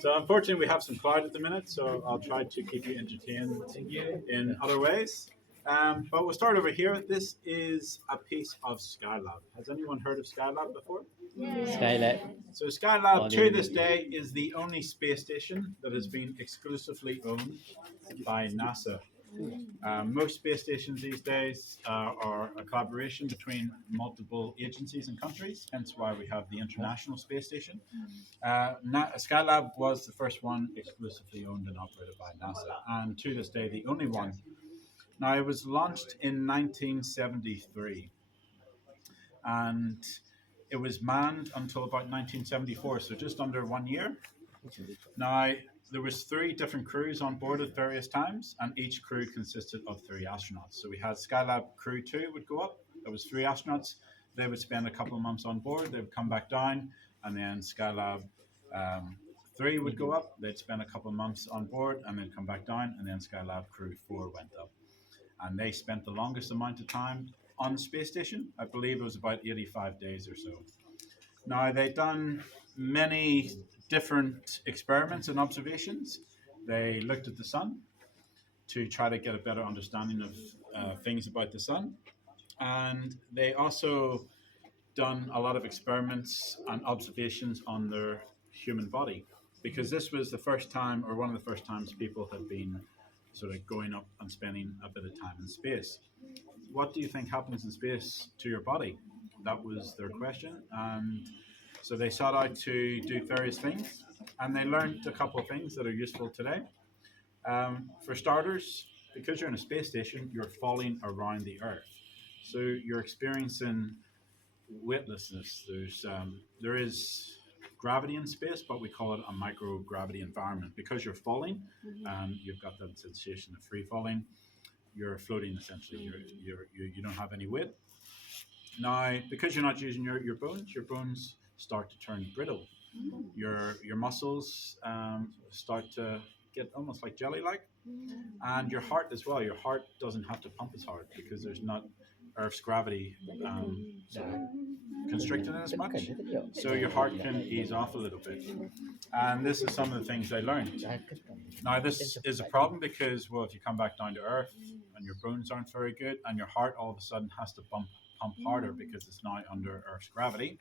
So unfortunately, we have some cloud at the minute, so I'll try to keep you entertained in other ways. But we'll start over here. This is a piece of Skylab. Has anyone heard of Skylab before? Skylab. So Skylab, to this day, is the only space station that has been exclusively owned by NASA. Most space stations these days are a collaboration between multiple agencies and countries, hence why we have the International Space Station. Skylab was the first one exclusively owned and operated by NASA, and to this day, the only one. Now, it was launched in 1973, and it was manned until about 1974, so just under 1 year. Now, there was three different crews on board at various times, and each crew consisted of three astronauts. So we had Skylab Crew 2 would go up. There was three astronauts. They would spend a couple of months on board. They would come back down, and then Skylab 3 would go up. They'd spend a couple of months on board, and then come back down, and then Skylab Crew 4 went up. And they spent the longest amount of time on the space station. I believe it was about 85 days or so. Now, they'd done many different experiments and observations. They looked at the sun to try to get a better understanding of things about the sun. And they also done a lot of experiments and observations on their human body, because this was the first time, or one of the first times, people had been sort of going up and spending a bit of time in space. What do you think happens in space to your body? That was their question. And so they sought out to do various things, and they learned a couple of things that are useful today. For starters, because you're in a space station, you're falling around the Earth. So you're experiencing weightlessness. There is gravity in space, but we call it a microgravity environment. Because you're falling, and you've got that sensation of free falling, you're floating essentially. You don't have any weight. Now, because you're not using your bones start to turn brittle. Your muscles start to get almost like jelly-like, and your heart as well. Your heart doesn't have to pump as hard because there's not Earth's gravity sort of constricting it as much. So your heart can ease off a little bit. And this is some of the things they learned. Now, this is a problem because, well, if you come back down to Earth and your bones aren't very good, and your heart all of a sudden has to pump harder because it's now under Earth's gravity,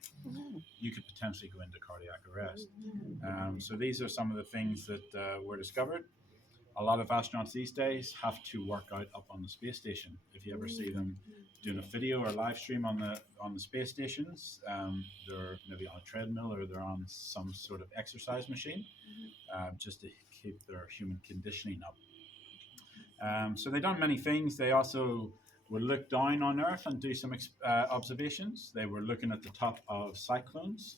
you could potentially go into cardiac arrest. So these are some of the things that were discovered. A lot of astronauts these days have to work out up on the space station. If you ever see them doing a video or live stream on the space stations, they're maybe on a treadmill or they're on some sort of exercise machine, just to keep their human conditioning up. So they've done many things. They also would look down on Earth and do some observations. They were looking at the top of cyclones,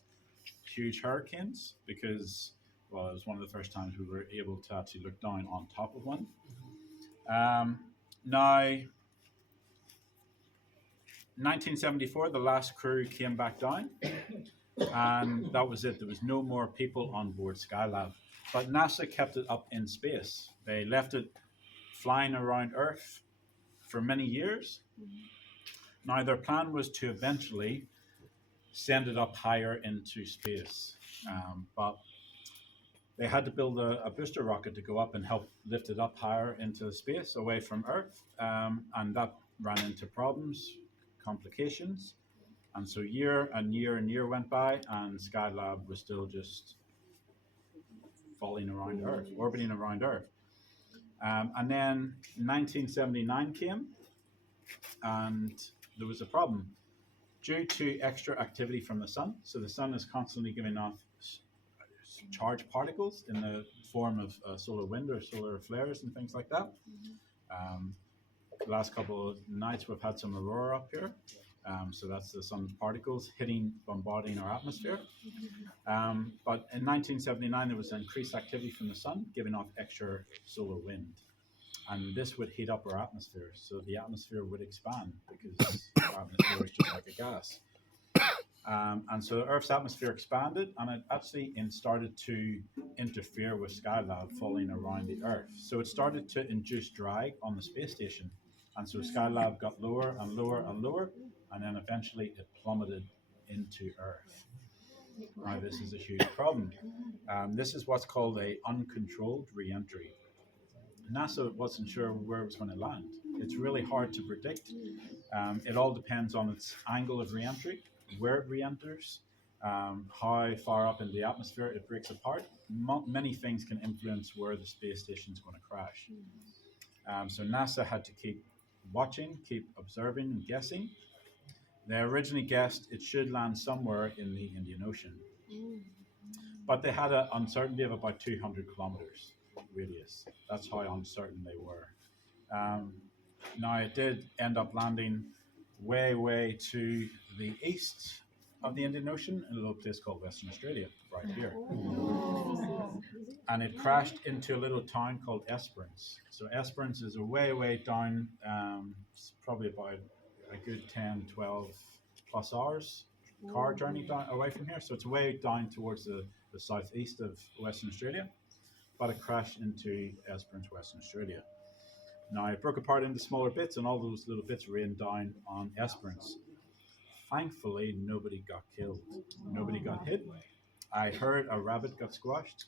huge hurricanes, because, well, it was one of the first times we were able to actually look down on top of one. Now, 1974, the last crew came back down, and that was it. There was no more people on board Skylab. But NASA kept it up in space. They left it flying around Earth for many years. Now, their plan was to eventually send it up higher into space, but they had to build a booster rocket to go up and help lift it up higher into space away from Earth, and that ran into problems, complications, and so year and year went by, and Skylab was still just falling around Earth, orbiting around Earth. And then 1979 came, and there was a problem due to extra activity from the sun. So the sun is constantly giving off charged particles in the form of solar wind or solar flares and things like that. The last couple of nights we've had some aurora up here. So that's the sun's particles bombarding our atmosphere. But in 1979, there was increased activity from the sun, giving off extra solar wind. And this would heat up our atmosphere. So the atmosphere would expand because our atmosphere is just like a gas. And so the Earth's atmosphere expanded, and it actually started to interfere with Skylab falling around the Earth. So it started to induce drag on the space station. And so Skylab got lower and lower and lower, and then eventually it plummeted into Earth. Now, this is a huge problem. This is what's called a uncontrolled re-entry. NASA wasn't sure where it was going to land. It's really hard to predict. It all depends on its angle of re-entry, where it re-enters, how far up in the atmosphere it breaks apart. Many things can influence where the space station is going to crash. So NASA had to keep watching, keep observing and guessing. They originally guessed it should land somewhere in the Indian Ocean, but they had an uncertainty of about 200 kilometers radius. That's how uncertain they were. Now, it did end up landing way to the east of the Indian Ocean in a little place called Western Australia, right here. And it crashed into a little town called Esperance. So Esperance is a way down, probably about a good 10, 12 plus hours car journey down away from here. So it's way down towards the southeast of Western Australia, but it crashed into Esperance, Western Australia. Now, it broke apart into smaller bits, and all those little bits rained down on Esperance. Thankfully, nobody got killed. Nobody got hit. I heard a rabbit got squashed.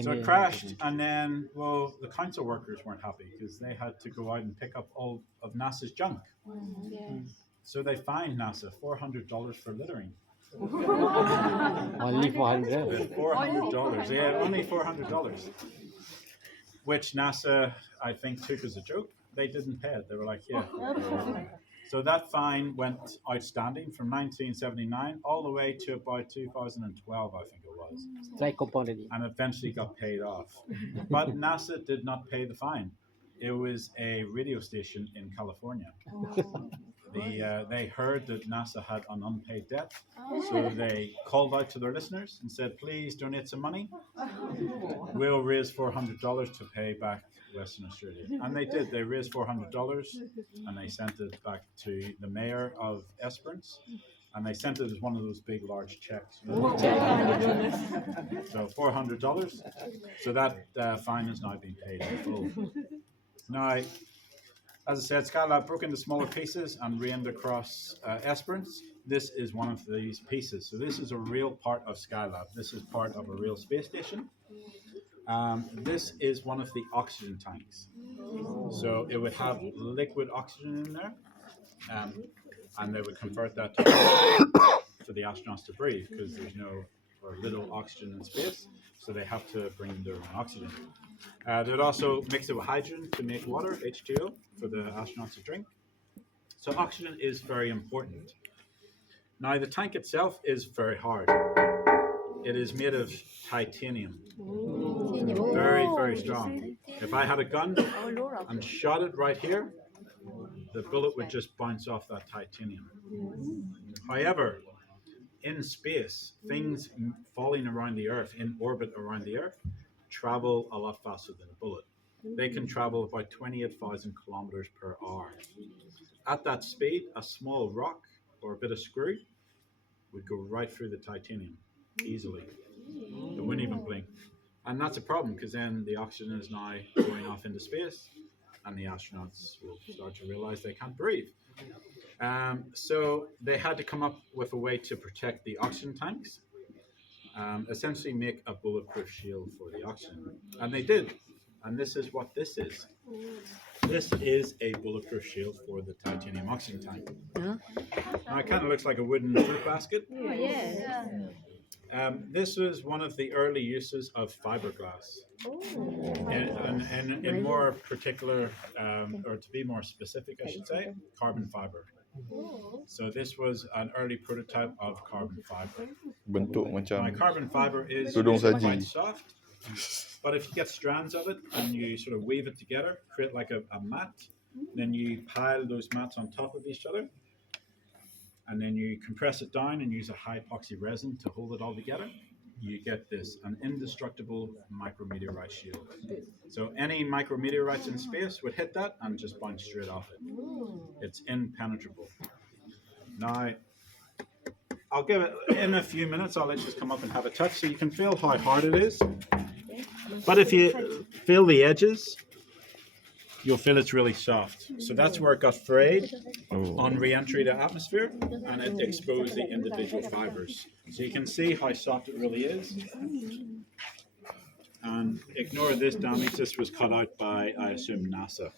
So it crashed, and then, well, the council workers weren't happy because they had to go out and pick up all of NASA's junk. So they fined NASA $400 for littering. Only $400. $400, yeah, only $400. Which NASA, I think, took as a joke. They didn't pay it. They were like, yeah. So that fine went outstanding from 1979 all the way to about 2012, I think it was. And eventually got paid off. But NASA did not pay the fine. It was a radio station in California. They heard that NASA had an unpaid debt, so they called out to their listeners and said, please donate some money. We'll raise $400 to pay back Western Australia. And they did. They raised $400 and they sent it back to the mayor of Esperance. And they sent it as one of those big, large checks. So $400. So that fine has now been paid in full. Now, as I said, Skylab broke into smaller pieces and rained across Esperance. This is one of these pieces. So this is a real part of Skylab. This is part of a real space station. This is one of the oxygen tanks. So it would have liquid oxygen in there, and they would convert that to for the astronauts to breathe because there's no or little oxygen in space, so they have to bring their own oxygen. They'd also mix it with hydrogen to make water, H2O, for the astronauts to drink. So oxygen is very important. Now, the tank itself is very hard. It is made of titanium. Very strong. If I had a gun and shot it right here, the bullet would just bounce off that titanium. However, in space, things falling around the Earth, in orbit around the Earth, travel a lot faster than a bullet. They can travel about 28,000 kilometers per hour. At that speed, a small rock or a bit of screw would go right through the titanium easily. It wouldn't even blink. And that's a problem because then the oxygen is now going off into space and the astronauts will start to realize they can't breathe. So they had to come up with a way to protect the oxygen tanks, essentially make a bulletproof shield for the oxygen. And they did. And this is what this is. This is a bulletproof shield for the titanium oxygen tank. Now, it kind of looks like a wooden fruit basket. This was one of the early uses of fiberglass. And in more particular, or to be more specific, I should say, carbon fiber. So this was an early prototype of carbon fiber. Now, carbon fiber is quite soft, but if you get strands of it and you sort of weave it together, create like a mat, then you pile those mats on top of each other, and then you compress it down and use a high epoxy resin to hold it all together. You get this, an indestructible micrometeorite shield. So any micrometeorites in space would hit that and just bounce straight off it. It's impenetrable. Now, I'll give it, in a few minutes, I'll let you come up and have a touch so you can feel how hard it is. But if you feel the edges, you'll feel it's really soft. So that's where it got frayed. on re-entry to atmosphere, and it exposed the individual fibers. So you can see how soft it really is. And ignore this damage. This was cut out by, I assume, NASA.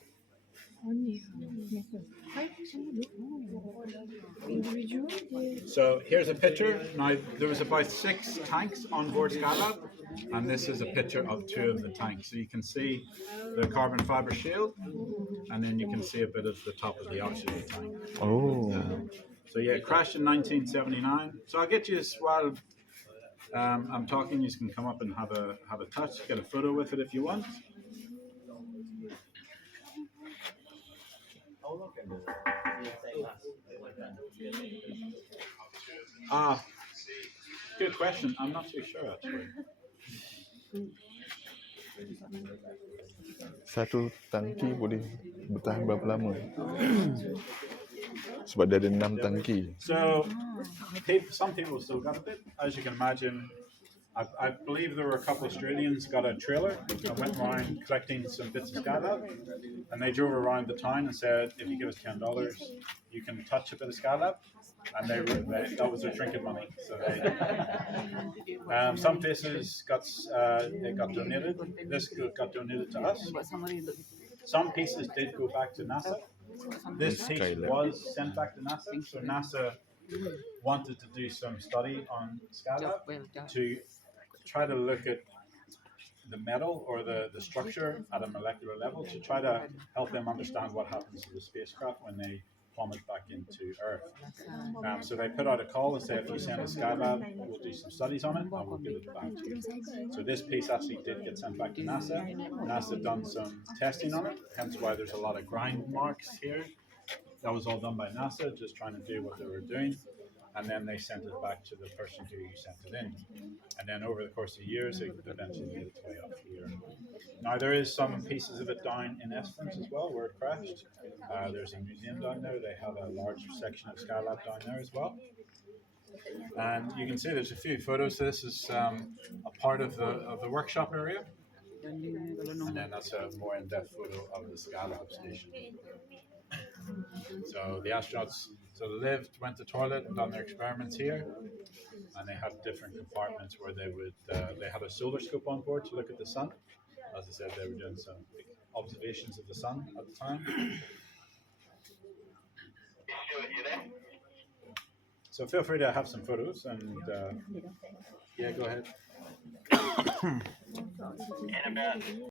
So here's a picture. Now, there was about 6 tanks on board Skylab, and this is a picture of 2 of the tanks. So you can see the carbon fiber shield, and then you can see a bit of the top of the oxygen tank. So yeah, it crashed in 1979. So I'll get you while I'm talking. You can come up and have a touch, get a photo with it if you want. Good question. I'm not too sure actually. Satu tangki boleh bertahan berapa lama? Sebab dia ada 6 tangki. So some people still got a bit. As you can imagine, I believe there were a couple of Australians got a trailer and went around collecting some bits of Skylab, and they drove around the town and said, if you give us $10, you can touch a bit of Skylab, and that was their trinket money. So some places got donated. This got donated to us. Some pieces did go back to NASA. This piece was sent back to NASA. So NASA wanted to do some study on Skylab to try to look at the metal or the structure at a molecular level to try to help them understand what happens to the spacecraft when they plummet back into Earth. So they put out a call and said, if you send us Skylab, we'll do some studies on it and we'll give it back to you. So this piece actually did get sent back to NASA. NASA done some testing on it, hence why there's a lot of grind marks here. That was all done by NASA, just trying to do what they were doing. And then they sent it back to the person who sent it in. And then over the course of years, it eventually made its way up here. Now, there is some pieces of it down in Esperance as well, where it crashed. There's a museum down there. They have a large section of Skylab down there as well. And you can see there's a few photos. This is a part of the workshop area. And then that's a more in-depth photo of the Skylab station. So the astronauts lived, went to the toilet, and done their experiments here. And they had different compartments where they had a solar scope on board to look at the sun. As I said, they were doing some observations of the sun at the time. So feel free to have some photos and yeah, go ahead.